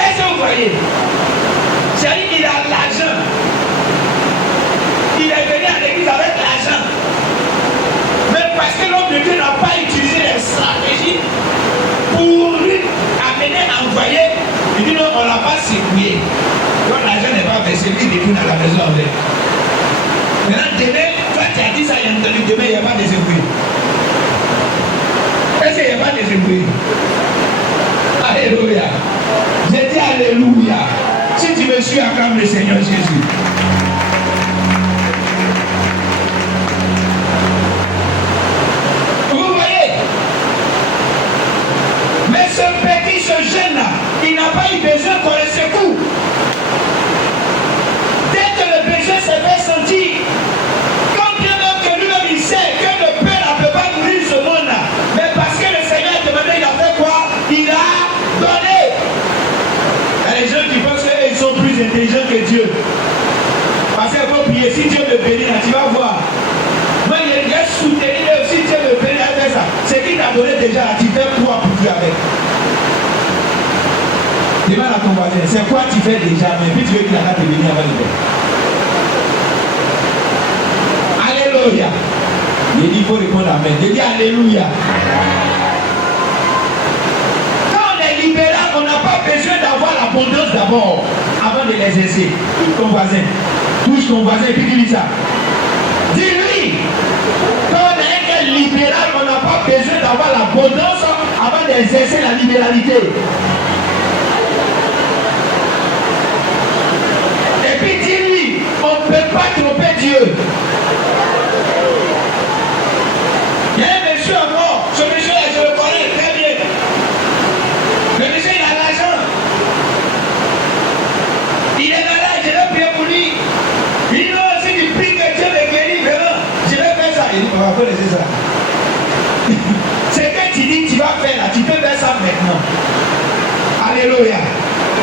Est-ce que vous voyez? C'est-à-dire qu'il a l'argent. Il est venu à l'église avec l'argent. Mais parce que l'homme de Dieu n'a pas utilisé les stratégies pour lui amener à envoyer, il dit non, on ne l'a pas secoué. Donc l'argent n'est pas versé, lui il détourne à la maison avec. Maintenant, demain, toi tu as dit ça, il y a entendu, demain il n'y a pas de secoué. Est-ce qu'il n'y a pas de secoué? Alléluia. J'ai dit alléluia. Si tu me suis, acclame le Seigneur Jésus. Vous voyez? Mais ce petit, ce jeune-là, il n'a pas eu besoin qu'on le secoue. Dès que le besoin s'est fait sentir, quand bien même que lui-même il sait que le Père ne peut pas nourrir ce monde-là, mais parce que le Seigneur a demandé, il a fait quoi? Il a donné. Il y a des gens qui pensent qu'ils sont plus intelligents que Dieu. Parce qu'il faut prier, si Dieu me bénit, là, tu vas voir. Moi, j'ai soutenu, si Dieu me bénit à faire ça, c'est qu'il t'a donné déjà, tu fais quoi pour Dieu avec? Demande à ton voisin, c'est quoi tu fais déjà, mais puis tu veux qu'il a te bénir avant de faire. Alléluia. Il dit, il faut répondre amen. Il dit alléluia. Quand on est libéral, on n'a pas besoin d'avoir l'abondance d'abord, avant de l'exercer. Touche ton voisin. Touche ton voisin et puis dis-lui ça. Dis-lui. Quand on est libéral, on n'a pas besoin d'avoir l'abondance avant d'exercer la libéralité. Et puis dis-lui, on ne peut pas tromper Dieu. monsieur est mort. Ce monsieur-là, je le connais très bien. Le monsieur, il a l'argent. Il est malade, je vais prier pour lui. Il dit non, si tu pries que Dieu me guérit, vraiment, je vais faire ça. Il dit, on va pas laisser ça. C'est que tu dis que tu vas faire là, tu peux faire ça maintenant. Alléluia.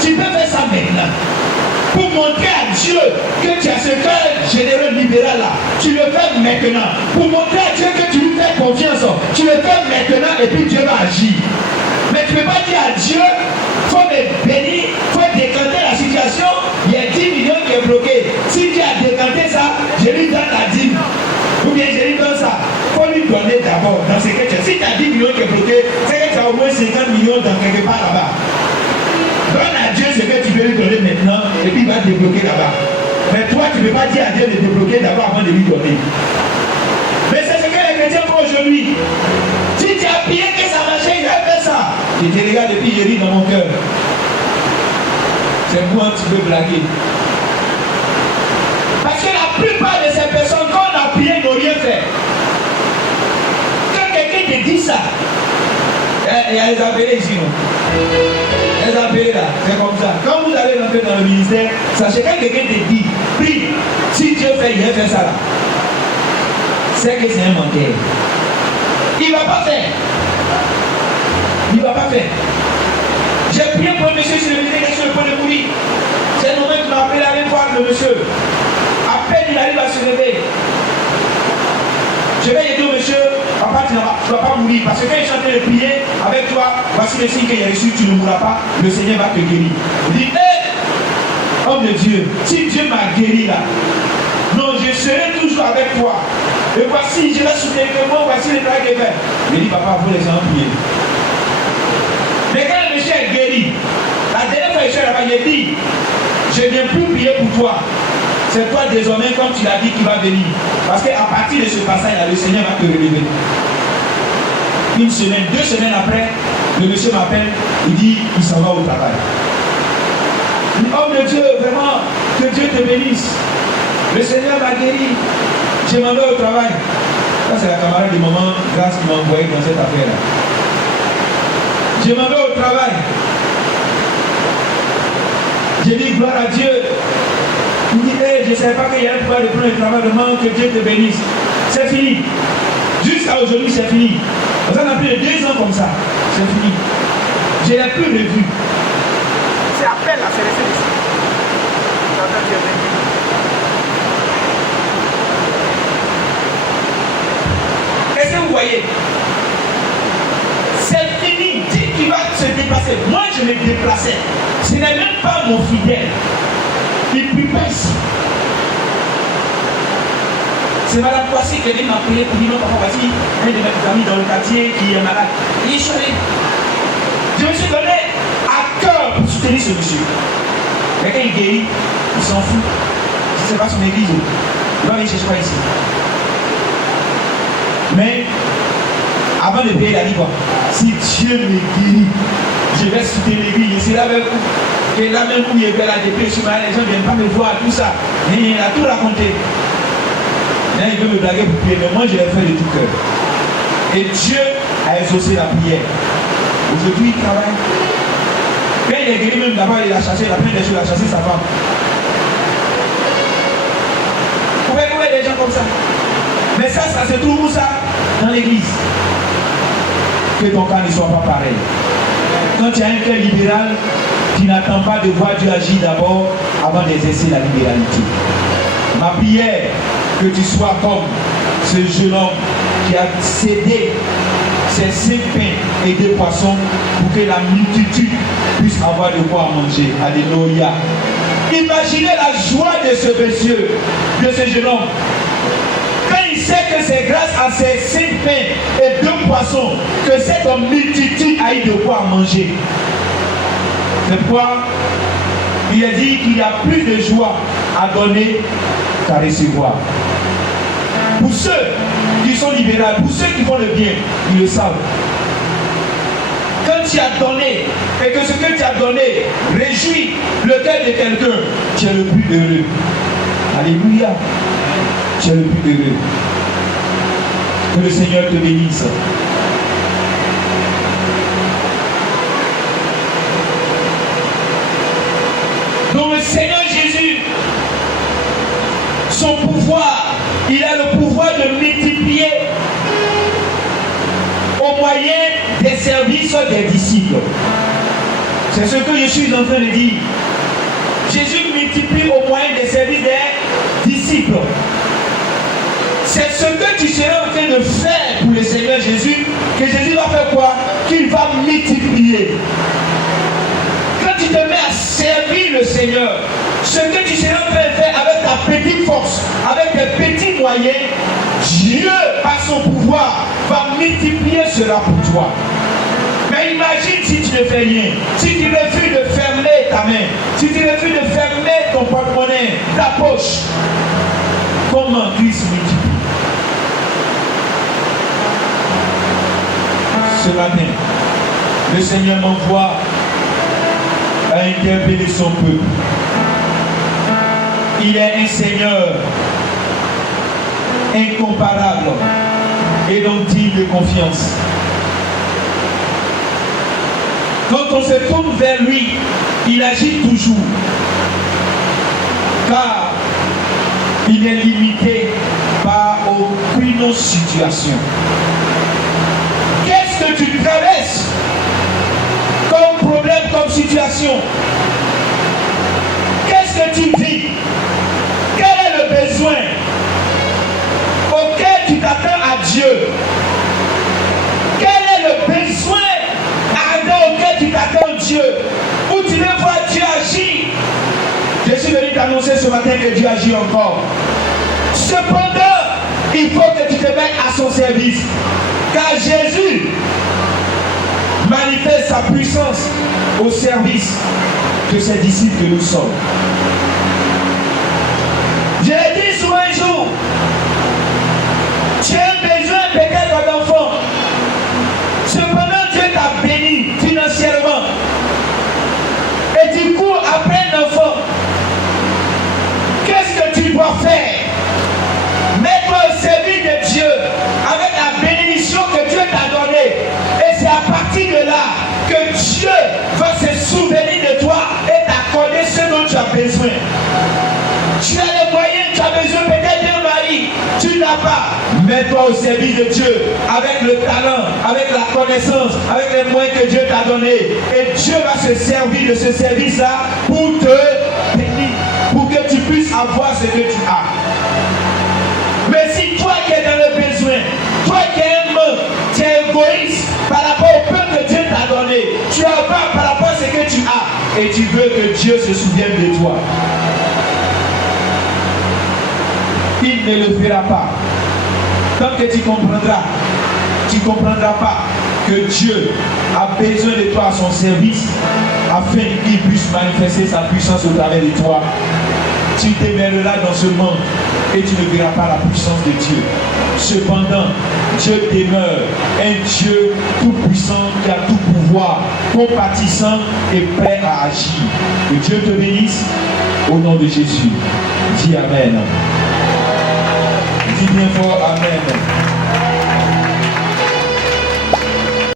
Tu peux faire ça maintenant. Pour montrer à Dieu que tu as ce cœur généreux libéral là, tu le fais maintenant. Pour montrer à Dieu que tu lui fais confiance, tu le fais maintenant et puis Dieu va agir. Mais tu ne peux pas dire à Dieu, il faut me bénir, il faut décanter la situation, il y a 10 millions qui est bloqué. Si Dieu a décanté ça, je lui donne la dîme. Ou bien je lui donne ça. Il faut lui donner d'abord dans ce que tu as. Si tu as 10 millions qui est bloqué, c'est que tu as au moins 50 millions dans quelque part là-bas. Donne à Dieu ce que tu veux lui donner maintenant et puis il va débloquer là-bas. Mais toi, tu ne peux pas dire à Dieu de débloquer d'abord avant de lui donner. Mais c'est ce que les chrétiens font aujourd'hui. Si tu as prié que ça marchait, il a fait ça. Je te regarde et puis je ris dans mon cœur. C'est moi un petit peu blaguer. Parce que la plupart de ces personnes, quand on a prié, n'ont rien fait. Quand quelqu'un te dit ça, il y a les appelés ici, non? Les appelés là, c'est comme ça. Quand vous allez rentrer dans le ministère, sachez quand quelqu'un te dit, prie, si Dieu fait, il va faire ça là. C'est que c'est un menteur. Il ne va pas faire. Il ne va pas faire. J'ai prié pour un monsieur sur le ministère sur le point de mourir. C'est le moment qui m'a appelé aller voir le monsieur. À peine il arrive à se lever. Je vais lui dire au monsieur, papa, tu ne vas pas mourir. Parce que quand il est en train de prier avec toi, voici le signe qu'il a reçu, tu ne mourras pas, le Seigneur va te guérir. Il dit, hé, homme de Dieu, si Dieu m'a guéri là, non, je serai toujours avec toi. Et voici, je vais soutenir que moi, voici le travail qu'il fait. Il dit, papa, vous les gens prier. Mais quand le monsieur est guéri, la dernière fois que je suis là-bas, j'ai dit, je ne viens plus prier pour toi. C'est toi désormais, comme tu l'as dit, qui va venir. Parce qu'à partir de ce passage-là, le Seigneur va te relever. Une semaine, 2 semaines après, le monsieur m'appelle, il dit, il s'en va au travail. Il dit, homme de Dieu, vraiment, que Dieu te bénisse. Le Seigneur m'a guéri. Je m'en vais au travail. Ça, c'est la camarade du moment grâce qui m'a envoyé dans cette affaire-là. Je m'en vais au travail. J'ai dit gloire à Dieu. Il dit, hey, je ne savais pas qu'il y a un pouvoir de prendre le travail, vraiment que Dieu te bénisse. C'est fini. Jusqu'à aujourd'hui, c'est fini. On a plus de 2 ans comme ça. C'est fini. Je ne l'ai plus revu. C'est à peine là, c'est resté ici. Est-ce que vous voyez? C'est fini. Dit qu'il va se déplacer. Moi, je me déplaçais. Ce n'est même pas mon fidèle. Il ne prie pas ici. C'est Madame Kwasi qui m'a appelé pour dire non, papa, voici un de mes amis dans le quartier qui est malade. Il est choisi. Je me suis donné à cœur pour soutenir ce monsieur. Mais quand il guérit, il s'en fout. Si ce n'est pas son église, il va venir chercher pas ici. Mais avant de payer, il a dit quoi? Si Dieu me guérit, je vais soutenir l'église. Et c'est là même où, et là même où il est là, depuis je suis malade, les gens ne viennent pas me voir, tout ça. Mais il a tout raconté. Là, il veut me blaguer pour prier, mais moi je l'ai fait de tout cœur. Et Dieu a exaucé la prière. Aujourd'hui, il travaille. Quand il est guéri, même d'abord, il a chassé, la première des choses, il a chassé sa femme. Vous pouvez trouver des gens comme ça. Mais ça se trouve où ça? Dans l'église. Que ton cas ne soit pas pareil. Quand tu as un cœur libéral, tu n'attends pas de voir Dieu agir d'abord avant d'exercer la libéralité. Ma prière, que tu sois comme ce jeune homme qui a cédé ses 5 pains et 2 poissons pour que la multitude puisse avoir de quoi manger. Alléluia. Imaginez la joie de ce monsieur, de ce jeune homme. Quand il sait que c'est grâce à ces 5 pains et 2 poissons que cette multitude a eu de quoi manger. C'est pourquoi il a dit qu'il y a plus de joie à donner qu'à recevoir. Pour ceux qui sont libéraux, pour ceux qui font le bien, ils le savent. Quand tu as donné et que ce que tu as donné réjouit le cœur de quelqu'un, tu es le plus heureux. Alléluia. Tu es le plus heureux. Que le Seigneur te bénisse. Donc le Seigneur Jésus, son pouvoir, il a le pouvoir de multiplier au moyen des services des disciples. C'est ce que je suis en train de dire. Jésus multiplie au moyen des services des disciples. C'est ce que tu seras en train de faire pour le Seigneur Jésus, que Jésus va faire quoi? Qu'il va multiplier. Quand tu te mets à servir le Seigneur, ce que tu seras en train de faire avec ta petite force, avec tes petits moyens, Dieu, par son pouvoir, va multiplier cela pour toi. Mais imagine si tu ne fais rien, si tu refuses de fermer ta main, si tu refuses de fermer ton porte-monnaie, ta poche, comment Christ multiplie? Ce matin, le Seigneur m'envoie à interpeller son peuple. Il est un Seigneur incomparable et donc digne de confiance. Quand on se tourne vers lui, il agit toujours, car il est limité par aucune situation. Qu'est-ce que tu traverses comme problème, comme situation? Qu'est-ce que tu vis? Quel est le besoin auquel tu t'attends à Dieu? Quel est le besoin ardent auquel tu t'attends à Dieu? Où tu veux voir Dieu agir? Je suis venu t'annoncer ce matin que Dieu agit encore. Cependant, il faut que tu te mettes à son service. Car Jésus manifeste sa puissance au service de ses disciples que nous sommes. Je l'ai dit souvent un jour, tu as besoin peut-être d'enfants. Cependant, Dieu t'a béni financièrement. Et du coup, après un enfant, qu'est-ce que tu dois faire? Mets-toi au service de Dieu avec la bénédiction que Dieu t'a donnée. Et c'est à partir de là que Dieu va se souvenir de toi et t'accorder ce dont tu as besoin. Tu as les moyens, tu as besoin peut-être d'un mari, tu n'as pas. Mets-toi au service de Dieu avec le talent, avec la connaissance, avec les moyens que Dieu t'a donnés. Et Dieu va se servir de ce service-là pour te bénir, pour que tu puisses avoir ce que tu as. Mais si toi qui es dans le besoin, toi qui es un manque, tu es égoïste par rapport au peu que Dieu t'a donné, tu as peur par rapport à ce que tu as et tu veux que Dieu se souvienne de toi, il ne le fera pas. Tant que tu comprendras pas que Dieu a besoin de toi à son service afin qu'il puisse manifester sa puissance au travers de toi. Tu demereras dans ce monde et tu ne verras pas la puissance de Dieu. Cependant, Dieu demeure un Dieu tout-puissant qui a tout pouvoir, compatissant et prêt à agir. Que Dieu te bénisse au nom de Jésus. Dis Amen. Dis bien fort Amen.